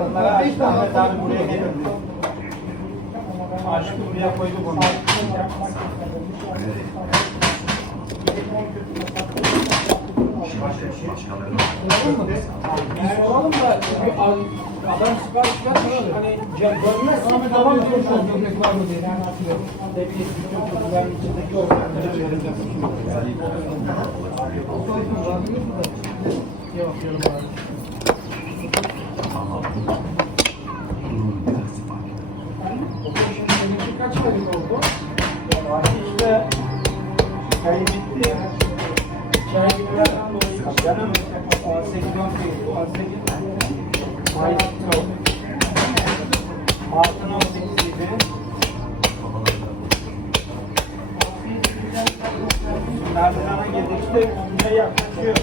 Onlara Aşkı Ahmet abi buraya getirdi. Aşkı buraya koyduk onu. Biz soralım da çünkü adam sipariş vermiş hani görmez Ahmet babam diyor şu an gömlek var mı diye. Ne bileyim bütün kutuların içindeki vereceğim. Yok yok kaç aylık oldu? İşte çay bitti. Çay bittilerden dolayı canım 18 18 18 Mayıs yok. Mart'ın 18 idi. Merdivene girdik 11'e yaklaşıyor.